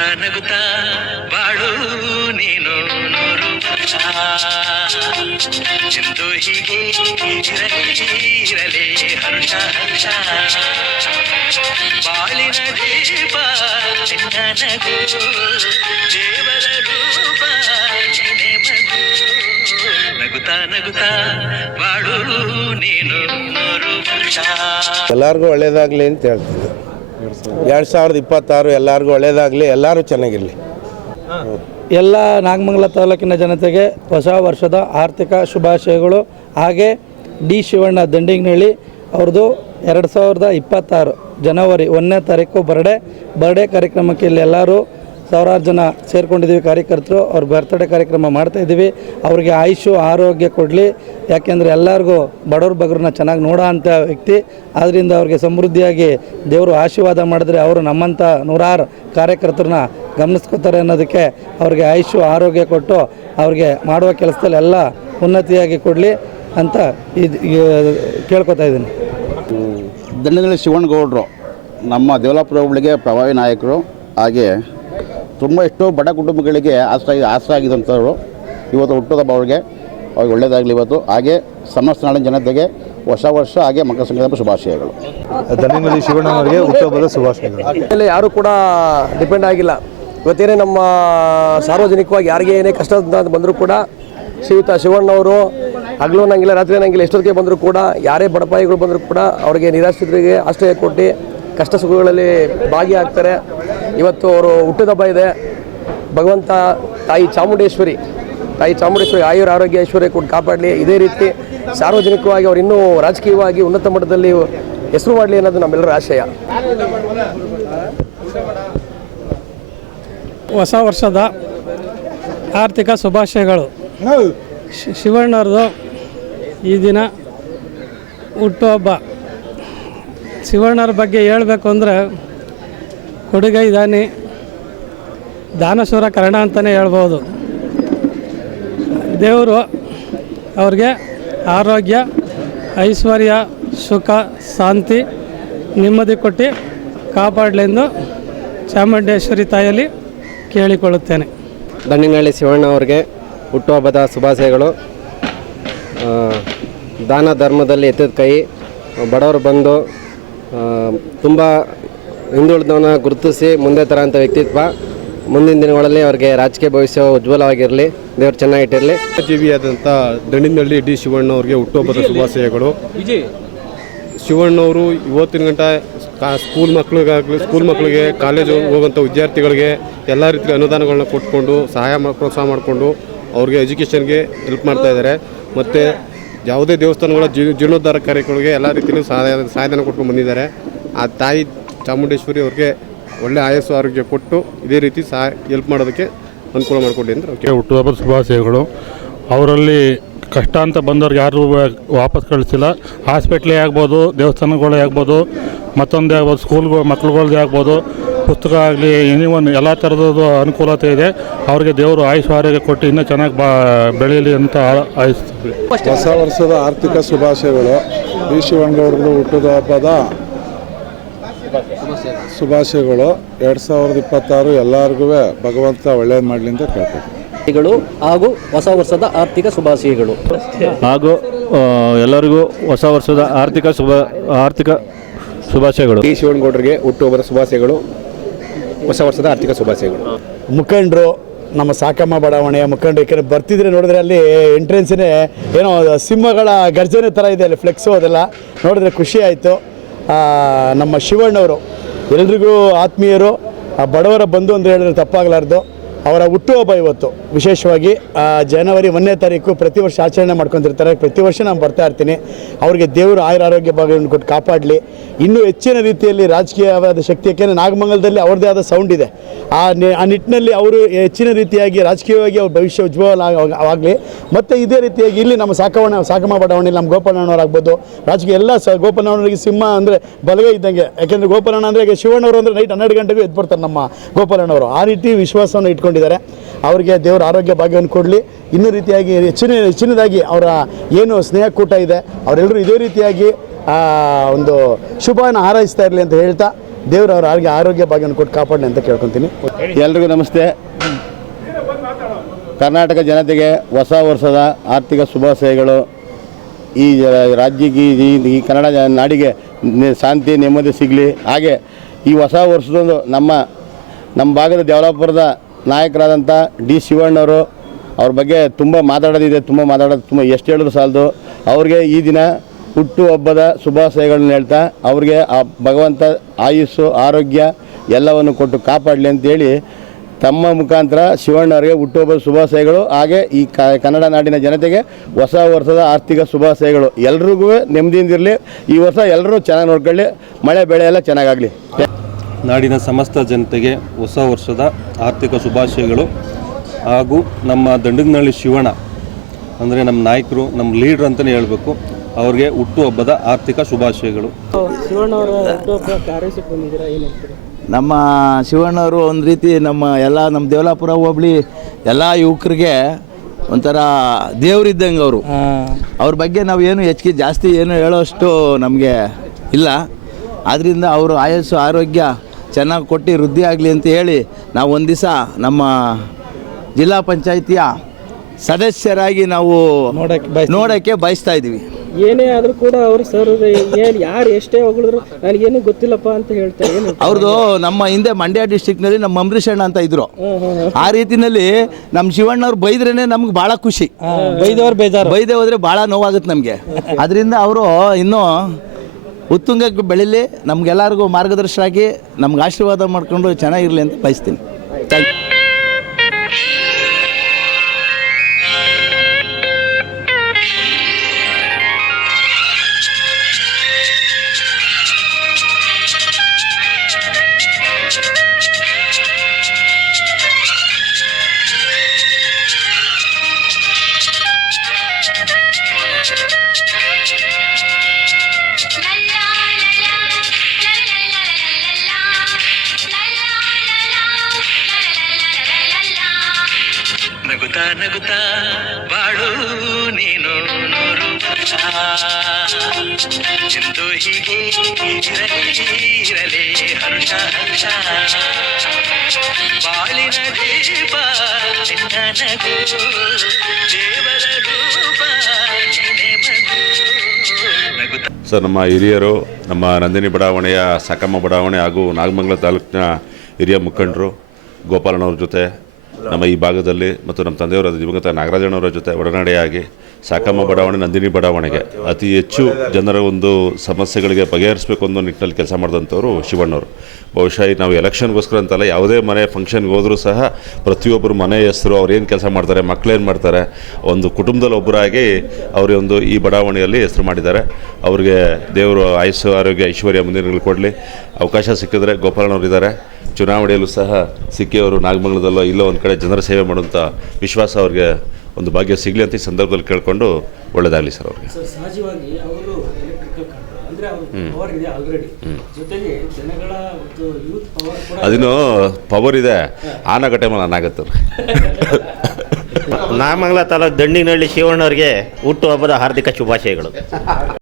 ನಗುತ್ತಾ ನಗುತ್ತಾ ಬಾಳು ನೀನು ನೂರು ವರ್ಷ ಎಂದು ಹೀಗೆ ಇರಲಿ ಹರ್ಷ ಹರ್ಷ ಬಾಳಿನ ದೀಪ ನಿನ್ನ ನಗು ದೇವರ ರೂಪ ನಿನ್ನೆ ಮಗು ನಗುತ್ತಾ ನಗುತ್ತಾ ಬಾಳು ನೀನು ನೂರು ವರ್ಷ. ಎಲ್ಲರಿಗೂ ಒಳ್ಳೇದಾಗಲಿ ಅಂತ ಹೇಳ್ತೀನಿ. 2026 ಎಲ್ಲರಿಗೂ ಒಳ್ಳೇದಾಗಲಿ, ಎಲ್ಲರೂ ಚೆನ್ನಾಗಿರಲಿ. ಎಲ್ಲ ನಾಗಮಂಗಲ ತಾಲೂಕಿನ ಜನತೆಗೆ ಹೊಸ ವರ್ಷದ ಆರ್ಥಿಕ ಶುಭಾಶಯಗಳು. ಹಾಗೆ ಡಿ ಶಿವಣ್ಣ ದಂಡಿಗನಹಳ್ಳಿ ಅವ್ರದ್ದು 2026 ಜನವರಿ 1ನೇ ತಾರೀಕು ಬರ್ಡೇ ಕಾರ್ಯಕ್ರಮಕ್ಕೆ ಇಲ್ಲಿ ಎಲ್ಲರೂ ಸಾವಿರಾರು ಜನ ಸೇರ್ಕೊಂಡಿದ್ದೀವಿ. ಕಾರ್ಯಕರ್ತರು ಅವ್ರ ಬರ್ತ್ಡೇ ಕಾರ್ಯಕ್ರಮ ಮಾಡ್ತಾಯಿದ್ದೀವಿ. ಅವ್ರಿಗೆ ಆಯುಷು ಆರೋಗ್ಯ ಕೊಡಲಿ. ಯಾಕೆಂದರೆ ಎಲ್ಲರಿಗೂ ಬಡವ್ರ ಬಗ್ರನ್ನ ಚೆನ್ನಾಗಿ ನೋಡೋ ಅಂಥ ವ್ಯಕ್ತಿ. ಆದ್ದರಿಂದ ಅವ್ರಿಗೆ ಸಮೃದ್ಧಿಯಾಗಿ ದೇವರು ಆಶೀರ್ವಾದ ಮಾಡಿದ್ರೆ ಅವರು ನಮ್ಮಂಥ ನೂರಾರು ಕಾರ್ಯಕರ್ತರನ್ನ ಗಮನಿಸ್ಕೋತಾರೆ ಅನ್ನೋದಕ್ಕೆ ಅವ್ರಿಗೆ ಆಯುಷು ಆರೋಗ್ಯ ಕೊಟ್ಟು ಅವ್ರಿಗೆ ಮಾಡುವ ಕೆಲಸದಲ್ಲಿ ಎಲ್ಲ ಉನ್ನತಿಯಾಗಿ ಕೊಡಲಿ ಅಂತ ಕೇಳ್ಕೊತಾ ಇದ್ದೀನಿ. ದಂಡದಲ್ಲಿ ಶಿವಣ್ಣಗೌಡರು ನಮ್ಮ ದೇವಲಾಪುರ ಹೋಬಳಿಗೆ ಪ್ರಭಾವಿ ನಾಯಕರು. ಹಾಗೆ ತುಂಬ ಎಷ್ಟೋ ಬಡ ಕುಟುಂಬಗಳಿಗೆ ಆಸರೆ ಆಗಿದ್ದಂಥವ್ರು. ಇವತ್ತು ಹುಟ್ಟುಹಬ್ಬ ಅವ್ರಿಗೆ ಒಳ್ಳೆಯದಾಗಲಿ ಇವತ್ತು. ಹಾಗೆ ಸಮಸ್ತ ನಾಡಿನ ಜನತೆಗೆ ಹೊಸ ವರ್ಷ ಹಾಗೆ ಮಕರ ಸಂಕ್ರಾಂತಿ ಶುಭಾಶಯಗಳು. ದಂಡಿನಲ್ಲಿ ಶಿವಣ್ಣನವರಿಗೆ ಹುಟ್ಟುಹಬ್ಬದ ಶುಭಾಶಯಗಳು. ಯಾರೂ ಕೂಡ ಡಿಪೆಂಡ್ ಆಗಿಲ್ಲ. ಇವತ್ತೇನೇ ನಮ್ಮ ಸಾರ್ವಜನಿಕವಾಗಿ ಯಾರಿಗೆ ಏನೇ ಕಷ್ಟ ಅಂತ ಬಂದರೂ ಕೂಡ ಶ್ರೀಯುತ ಶಿವಣ್ಣವರು ಹಗಲು ಅನ್ನಂಗಿಲ್ಲ ರಾತ್ರಿ ಅನ್ನಂಗಿಲ್ಲ ಎಷ್ಟೊತ್ತಿಗೆ ಬಂದರೂ ಕೂಡ ಯಾರೇ ಬಡಪಾಯಿಗಳು ಬಂದರೂ ಕೂಡ ಅವರಿಗೆ ನಿರಾಶ್ರಿತರಿಗೆ ಆಶ್ರಯ ಕೊಟ್ಟು ಕಷ್ಟ ಸುಖಗಳಲ್ಲಿ ಭಾಗಿಯಾಗ್ತಾರೆ. ಇವತ್ತು ಅವರು ಹುಟ್ಟುಹಬ್ಬ ಇದೆ. ಭಗವಂತ ತಾಯಿ ಚಾಮುಂಡೇಶ್ವರಿ ಆಯುರ ಆರೋಗ್ಯ ಐಶ್ವರ್ಯ ಕೊಟ್ಟು ಕಾಪಾಡಲಿ. ಇದೇ ರೀತಿ ಸಾರ್ವಜನಿಕವಾಗಿ ಅವರು ಇನ್ನೂ ರಾಜಕೀಯವಾಗಿ ಉನ್ನತ ಮಟ್ಟದಲ್ಲಿ ಹೆಸರು ಮಾಡಲಿ ಅನ್ನೋದು ನಮ್ಮೆಲ್ಲರ ಆಶಯ. ಹೊಸ ವರ್ಷದ ಆರ್ಥಿಕ ಶುಭಾಶಯಗಳು. ಶಿವಣ್ಣವ್ರದ್ದು ಈ ದಿನ ಹುಟ್ಟುಹಬ್ಬ. ಶಿವಣ್ಣವ್ರ ಬಗ್ಗೆ ಹೇಳಬೇಕು ಅಂದರೆ ಕೊಡುಗೈ ದಾನಿ, ದಾನಶೂರ ಕರ್ಣ ಅಂತಲೇ ಹೇಳ್ಬೋದು. ದೇವರು ಅವ್ರಿಗೆ ಆರೋಗ್ಯ, ಐಶ್ವರ್ಯ, ಸುಖ, ಶಾಂತಿ, ನೆಮ್ಮದಿ ಕೊಟ್ಟು ಕಾಪಾಡಲೆಂದು ಚಾಮುಂಡೇಶ್ವರಿ ತಾಯಿಯಲ್ಲಿ ಕೇಳಿಕೊಳ್ಳುತ್ತೇನೆ. ದಂಡಿನಹಳ್ಳಿ ಶಿವಣ್ಣ ಅವ್ರಿಗೆ ಹುಟ್ಟುಹಬ್ಬದ ಶುಭಾಶಯಗಳು. ದಾನ ಧರ್ಮದಲ್ಲಿ ಎತ್ತಿದ ಕೈ, ಬಡವರು ಬಂದು ತುಂಬ ಹಿಂದುಳಿದವನ್ನ ಗುರುತಿಸಿ ಮುಂದೆ ತರೋಂಥ ವ್ಯಕ್ತಿತ್ವ. ಮುಂದಿನ ದಿನಗಳಲ್ಲಿ ಅವ್ರಿಗೆ ರಾಜಕೀಯ ಭವಿಷ್ಯ ಉಜ್ವಲವಾಗಿರಲಿ, ದೇವರು ಚೆನ್ನಾಗಿಟ್ಟಿರಲಿ. ಜೀವಿಯಾದಂಥ ದಂಡಿನಹಳ್ಳಿ ಡಿ ಶಿವಣ್ಣ ಅವ್ರಿಗೆ ಹುಟ್ಟುಹಬ್ಬದ ಶುಭಾಶಯಗಳು. ಶಿವಣ್ಣವರು ಇವತ್ತಿನ ಗಂಟ ಸ್ಕೂಲ್ ಮಕ್ಕಳಿಗೆ ಕಾಲೇಜು ಹೋಗುವಂಥ ವಿದ್ಯಾರ್ಥಿಗಳಿಗೆ ಎಲ್ಲ ರೀತಿಯ ಅನುದಾನಗಳನ್ನ ಕೊಟ್ಕೊಂಡು ಪ್ರೋತ್ಸಾಹ ಮಾಡಿಕೊಂಡು ಅವ್ರಿಗೆ ಎಜುಕೇಷನ್ಗೆ ಹೆಲ್ಪ್ ಮಾಡ್ತಾಯಿದ್ದಾರೆ. ಮತ್ತು ಯಾವುದೇ ದೇವಸ್ಥಾನಗಳ ಜೀರ್ಣೋದ್ಧಾರ ಕಾರ್ಯಗಳಿಗೆ ಎಲ್ಲ ರೀತಿಯಲ್ಲೂ ಸಹಾಯಧನ ಕೊಟ್ಟು ಬಂದಿದ್ದಾರೆ. ಆ ತಾಯಿ ಚಾಮುಂಡೇಶ್ವರಿ ಅವ್ರಿಗೆ ಒಳ್ಳೆ ಆಯಸ್ಸು ಆರೋಗ್ಯ ಕೊಟ್ಟು ಇದೇ ರೀತಿ ಹೆಲ್ಪ್ ಮಾಡೋದಕ್ಕೆ ಅನುಕೂಲ ಮಾಡಿಕೊಡಿ ಅಂದರೆ ಹುಟ್ಟುಹಬ್ಬದ ಶುಭಾಶಯಗಳು. ಅವರಲ್ಲಿ ಕಷ್ಟ ಅಂತ ಬಂದವ್ರಿಗೆ ಯಾರು ವಾಪಸ್ ಕಳಿಸಿಲ್ಲ. ಹಾಸ್ಪಿಟ್ಲೇ ಆಗ್ಬೋದು, ದೇವಸ್ಥಾನಗಳೇ ಆಗ್ಬೋದು, ಮತ್ತೊಂದೇ ಆಗ್ಬೋದು, ಸ್ಕೂಲ್ಗಳು ಮಕ್ಳುಗಳದ್ದೇ ಆಗ್ಬೋದು, ಪುಸ್ತಕ ಆಗಲಿ, ಎನಿವನ್ ಎಲ್ಲ ಥರದ್ದು ಅನುಕೂಲತೆ ಇದೆ. ಅವರಿಗೆ ದೇವರು ಆಯುಷ್ ಆರೋಗ್ಯ ಕೊಟ್ಟು ಇನ್ನೂ ಚೆನ್ನಾಗಿ ಬೆಳೀಲಿ ಅಂತ ಆಯಿಸ್ತೀವಿ. ಹೊಸ ವರ್ಷದ ಆರ್ಥಿಕ ಶುಭಾಶಯಗಳು. ಡಿ ಶಿವಣ್ಣಗೌಡರು ಹುಟ್ಟುಹಬ್ಬದ ಶುಭಾಶಯಗಳು. 2026 ಎಲ್ಲರಿಗೂ ಭಗವಂತ ಒಳ್ಳೆಯದು ಮಾಡಲಿ ಅಂತ ಕೇಳ್ತೀವಿ ಹಾಗೂ ಹೊಸ ವರ್ಷದ ಆರ್ಥಿಕ ಶುಭಾಶಯಗಳು. ಹಾಗೂ ಎಲ್ಲರಿಗೂ ಹೊಸ ವರ್ಷದ ಆರ್ಥಿಕ ಶುಭಾಶಯಗಳು. ಡಿ ಶಿವಣ್ಣಗೌಡರಿಗೆ ಹುಟ್ಟುಹಬ್ಬದ ಶುಭಾಶಯಗಳು, ಹೊಸ ವರ್ಷದ ಆರ್ಥಿಕ ಶುಭಾಶಯಗಳು. ಮುಖಂಡರು, ನಮ್ಮ ಸಾಕಮ್ಮ ಬಡಾವಣೆಯ ಮುಖಂಡರು, ಯಾಕೆಂದರೆ ಬರ್ತಿದ್ರೆ ನೋಡಿದ್ರೆ ಅಲ್ಲಿ ಎಂಟ್ರೆನ್ಸೇ ಏನೋ ಸಿಂಹಗಳ ಗರ್ಜನೆ ಥರ ಇದೆ. ಅಲ್ಲಿ ಫ್ಲೆಕ್ಸು ಅದೆಲ್ಲ ನೋಡಿದ್ರೆ ಖುಷಿ ಆಯಿತು. ನಮ್ಮ ಶಿವಣ್ಣವರು ಎಲ್ರಿಗೂ ಆತ್ಮೀಯರು, ಬಡವರ ಬಂಧು ಅಂತ ಹೇಳಿದ್ರೆ ತಪ್ಪಾಗಲಾರ್ದು. ಅವರ ಹುಟ್ಟುಹಬ್ಬ ಇವತ್ತು ವಿಶೇಷವಾಗಿ ಜನವರಿ 1ನೇ ತಾರೀಕು ಪ್ರತಿ ವರ್ಷ ಆಚರಣೆ ಮಾಡ್ಕೊತಿರ್ತಾರೆ. ಪ್ರತಿ ವರ್ಷ ನಾನು ಬರ್ತಾ ಇರ್ತೀನಿ. ಅವರಿಗೆ ದೇವರು ಆರೋಗ್ಯ ಭಾಗವನ್ನು ಕೊಟ್ಟು ಕಾಪಾಡಲಿ. ಇನ್ನೂ ಹೆಚ್ಚಿನ ರೀತಿಯಲ್ಲಿ ರಾಜಕೀಯವಾದ ಶಕ್ತಿ, ಯಾಕೆಂದರೆ ನಾಗಮಂಗಲದಲ್ಲಿ ಅವ್ರದ್ದೇ ಆದ ಸೌಂಡ್ ಇದೆ. ಆ ನಿಟ್ಟಿನಲ್ಲಿ ಅವರು ಹೆಚ್ಚಿನ ರೀತಿಯಾಗಿ ರಾಜಕೀಯವಾಗಿ ಅವ್ರ ಭವಿಷ್ಯ ಉಜ್ವಲವಾಗಲಿ. ಮತ್ತು ಇದೇ ರೀತಿಯಾಗಿ ಇಲ್ಲಿ ನಮ್ಮ ಸಾಕಮ್ಮ ಬಡಾವಣೆಯಲ್ಲಿ ನಮ್ಮ ಗೋಪಾಲಣ್ಣವರಾಗ್ಬೋದು, ರಾಜಕೀಯ ಎಲ್ಲ ಗೋಪಾಲಣ್ಣವರಿಗೆ ಸಿಂಹ ಅಂದರೆ ಬಲಗೈ ಇದ್ದಂಗೆ. ಯಾಕೆಂದರೆ ಗೋಪಾಲಣ್ಣ ಅಂದರೆ ಈಗ ಶಿವಣ್ಣವರು ಅಂದರೆ ನೈಟ್ 12 ಗಂಟೆಗೂ ಎದ್ದು ಬರ್ತಾರೆ ನಮ್ಮ ಗೋಪಾಲಣ್ಣವರು. ಆ ರೀತಿ ವಿಶ್ವಾಸವನ್ನು ಇಟ್ಕೊಂಡಿದ್ದಾರೆ. ಅವರಿಗೆ ದೇವರ ಆರೋಗ್ಯ ಭಾಗ್ಯವನ್ನು ಕೊಡಲಿ. ಇನ್ನೂ ರೀತಿಯಾಗಿ ಹೆಚ್ಚಿನದಾಗಿ ಅವರ ಏನು ಸ್ನೇಹಕೂಟ ಇದೆ ಅವರೆಲ್ಲರೂ ಇದೇ ರೀತಿಯಾಗಿ ಒಂದು ಶುಭವನ್ನು ಹಾರೈಸ್ತಾ ಇರಲಿ ಅಂತ ಹೇಳ್ತಾ ದೇವರು ಅವ್ರ ಆರೋಗ್ಯ ಭಾಗ್ಯವನ್ನು ಕೊಟ್ಟು ಕಾಪಾಡಲಿ ಅಂತ ಕೇಳ್ಕೊತೀನಿ. ಎಲ್ರಿಗೂ ನಮಸ್ತೆ. ಕರ್ನಾಟಕ ಜನತೆಗೆ ಹೊಸ ವರ್ಷದ ಆರ್ಥಿಕ ಶುಭಾಶಯಗಳು. ಈ ರಾಜ್ಯಕ್ಕೆ ಈ ಕನ್ನಡ ನಾಡಿಗೆ ಶಾಂತಿ ನೆಮ್ಮದಿ ಸಿಗಲಿ. ಹಾಗೆ ಈ ಹೊಸ ವರ್ಷದೊಂದು ನಮ್ಮ ಭಾಗದ ದೇವಲಾಪುರದ ನಾಯಕರಾದಂಥ ಡಿ ಶಿವಣ್ಣವರು ಅವ್ರ ಬಗ್ಗೆ ತುಂಬ ಮಾತಾಡೋದು ಎಷ್ಟು ಹೇಳಿದ್ರು ಸಾಲದು. ಅವ್ರಿಗೆ ಈ ದಿನ ಹುಟ್ಟುಹಬ್ಬದ ಶುಭಾಶಯಗಳನ್ನ ಹೇಳ್ತಾ ಅವ್ರಿಗೆ ಆ ಭಗವಂತ ಆಯುಸ್ಸು ಆರೋಗ್ಯ ಎಲ್ಲವನ್ನು ಕೊಟ್ಟು ಕಾಪಾಡಲಿ ಅಂತೇಳಿ ತಮ್ಮ ಮುಖಾಂತರ ಶಿವಣ್ಣವರಿಗೆ ಹುಟ್ಟುಹಬ್ಬದ ಶುಭಾಶಯಗಳು. ಹಾಗೆ ಈ ಕನ್ನಡ ನಾಡಿನ ಜನತೆಗೆ ಹೊಸ ವರ್ಷದ ಆರ್ಥಿಕ ಶುಭಾಶಯಗಳು. ಎಲ್ರಿಗೂ ನೆಮ್ಮದಿಯಿಂದಿರಲಿ. ಈ ವರ್ಷ ಎಲ್ಲರೂ ಚೆನ್ನಾಗಿ ನೋಡ್ಕೊಳ್ಳಿ. ಮಳೆ ಬೆಳೆ ಎಲ್ಲ ಚೆನ್ನಾಗಾಗಲಿ. ನಾಡಿನ ಸಮಸ್ತ ಜನತೆಗೆ ಹೊಸ ವರ್ಷದ ಆರ್ಥಿಕ ಶುಭಾಶಯಗಳು. ಹಾಗೂ ನಮ್ಮ ದಂಡಗನಹಳ್ಳಿ ಶಿವಣ್ಣ ಅಂದರೆ ನಮ್ಮ ನಾಯಕರು, ನಮ್ಮ ಲೀಡ್ರ್ ಅಂತಲೇ ಹೇಳಬೇಕು, ಅವ್ರಿಗೆ ಹುಟ್ಟುಹಬ್ಬದ ಆರ್ಥಿಕ ಶುಭಾಶಯಗಳು. ನಮ್ಮ ಶಿವಣ್ಣವರು ಒಂದು ರೀತಿ ನಮ್ಮ ದೇವಲಾಪುರ ಹೋಬಳಿ ಎಲ್ಲ ಯುವಕರಿಗೆ ಒಂಥರ ದೇವರಿದ್ದಂಗೆ ಅವರು. ಅವ್ರ ಬಗ್ಗೆ ನಾವು ಏನು ಹೆಚ್ಚಿಗೆ ಜಾಸ್ತಿ ಏನು ಹೇಳೋಷ್ಟು ನಮಗೆ ಇಲ್ಲ. ಆದ್ದರಿಂದ ಅವರು ಆಯಸ್ಸು ಆರೋಗ್ಯ ಚೆನ್ನಾಗಿ ಕೊಟ್ಟು ವೃದ್ಧಿ ಆಗಲಿ ಅಂತ ಹೇಳಿ ನಾವು ಒಂದು ದಿವಸ ನಮ್ಮ ಜಿಲ್ಲಾ ಪಂಚಾಯಿತಿಯ ಸದಸ್ಯರಾಗಿ ನಾವು ನೋಡೋಕ್ಕೆ ಬಯಸ್ತಾ ಇದ್ದೀವಿ. ಏನೇ ಆದರೂ ಕೂಡ ಅವರು ಸರ್ ಯಾರು ಎಷ್ಟೇ ಹೊಗಳಿದ್ರು ನನಗೇನು ಗೊತ್ತಿಲ್ಲಪ್ಪ ಅಂತ ಹೇಳ್ತಾರೆ. ಅವ್ರದ್ದು ನಮ್ಮ ಹಿಂದೆ ಮಂಡ್ಯ ಡಿಸ್ಟಿಕ್ನಲ್ಲಿ ನಮ್ಮ ಅಂಬರೀಷ್ ಅಣ್ಣ ಅಂತ ಇದ್ರು. ಆ ರೀತಿಯಲ್ಲಿ ನಮ್ಮ ಶಿವಣ್ಣವ್ರು ಬೈದ್ರೇನೆ ನಮ್ಗೆ ಭಾಳ ಖುಷಿ. ಬೈದೆ ಹೋದ್ರೆ ಭಾಳ ನೋವಾಗುತ್ತೆ ನಮಗೆ. ಅದರಿಂದ ಅವರು ಇನ್ನೂ ಉತ್ತುಂಗಕ್ಕೆ ಬೆಳೀಲಿ, ನಮ್ಗೆಲ್ಲರಿಗೂ ಮಾರ್ಗದರ್ಶನಾಗಿ ನಮ್ಗೆ ಆಶೀರ್ವಾದ ಮಾಡಿಕೊಂಡು ಚೆನ್ನಾಗಿರಲಿ ಅಂತ ಬಯಸ್ತೀನಿ. Thank you. ನಗುತ್ತಾ ನಗುತ್ತಾ ಬಾಳು ನೀನು ನೂರು ವರ್ಷ ಎಂದು ಹೀಗೆ ಇರಲಿ ಹರ್ಷ ಹರ್ಷ ಬಾಳಿನ ದೀಪ ನಿನ್ನ ನಗು ದೇವರ ರೂಪ ನೀನೆ ಮಗು ನಗುತ್ತಾ. ಸರ್, ನಮ್ಮ ಹಿರಿಯರು, ನಮ್ಮ ನಂದಿನಿ ಬಡಾವಣೆಯ ಸಾಕಮ್ಮ ಬಡಾವಣೆ ಹಾಗೂ ನಾಗಮಂಗಲ ತಾಲೂಕಿನ ಹಿರಿಯ ಮುಖಂಡರು ಗೋಪಾಲನವ್ರ ಜೊತೆ ನಮ್ಮ ಈ ಭಾಗದಲ್ಲಿ ಮತ್ತು ನಮ್ಮ ತಂದೆಯವರ ದಿವಂಗತ ನಾಗರಾಜಣ್ಣವರ ಜೊತೆ ಒಡನಾಡಿಯಾಗಿ ಸಾಕಮ್ಮ ಬಡಾವಣೆ ನಂದಿನಿ ಬಡಾವಣೆಗೆ ಅತಿ ಹೆಚ್ಚು ಜನರ ಒಂದು ಸಮಸ್ಯೆಗಳಿಗೆ ಬಗೆಹರಿಸಬೇಕು ಅನ್ನೋ ನಿಟ್ಟಿನಲ್ಲಿ ಕೆಲಸ ಮಾಡಿದಂಥವ್ರು ಶಿವಣ್ಣವರು. ಬಹುಶಃ ನಾವು ಎಲೆಕ್ಷನ್ಗೋಸ್ಕರ ಅಂತಲ್ಲ, ಯಾವುದೇ ಮನೆ ಫಂಕ್ಷನ್ಗೆ ಹೋದರೂ ಸಹ ಪ್ರತಿಯೊಬ್ಬರು ಮನೆ ಹೆಸರು, ಅವ್ರು ಏನು ಕೆಲಸ ಮಾಡ್ತಾರೆ, ಮಕ್ಕಳೇನು ಮಾಡ್ತಾರೆ, ಒಂದು ಕುಟುಂಬದಲ್ಲಿ ಒಬ್ಬರಾಗಿ ಅವರೇ ಒಂದು ಈ ಬಡಾವಣೆಯಲ್ಲಿ ಹೆಸರು ಮಾಡಿದ್ದಾರೆ. ಅವ್ರಿಗೆ ದೇವರು ಆಯುಸ್ಸು ಆರೋಗ್ಯ ಐಶ್ವರ್ಯ ಮುಂದಿನಗಳು ಕೊಡಲಿ. ಅವಕಾಶ ಸಿಕ್ಕಿದ್ರೆ ಗೋಪಾಲನವ್ರು ಇದ್ದಾರೆ, ಚುನಾವಣೆಯಲ್ಲೂ ಸಹ ಸಿಕ್ಕಿ ಅವರು ನಾಗಮಂಗಲದಲ್ಲೋ ಇಲ್ಲೋ ಒಂದು ಕಡೆ ಜನರ ಸೇವೆ ಮಾಡುವಂಥ ವಿಶ್ವಾಸ ಅವ್ರಿಗೆ ಒಂದು ಭಾಗ್ಯ ಸಿಗಲಿ ಅಂತ ಈ ಸಂದರ್ಭದಲ್ಲಿ ಕೇಳಿಕೊಂಡು ಒಳ್ಳೆಯದಾಗಲಿ ಸರ್ ಅವ್ರಿಗೆ. ಸಹಜವಾಗಿ ಅವರು ಅದೇನು ಪವರ್ ಇದೆ, ಆನಾಗ ಟೈಮಲ್ಲಿ ಅನಾಗತ್ತೆ. ನಾಗಮಂಗಲ ತಾಲೂಕು ದಂಡಿನಹಳ್ಳಿ ಶಿವಣ್ಣವ್ರಿಗೆ ಹುಟ್ಟುಹಬ್ಬದ ಹಾರ್ದಿಕ ಶುಭಾಶಯಗಳು.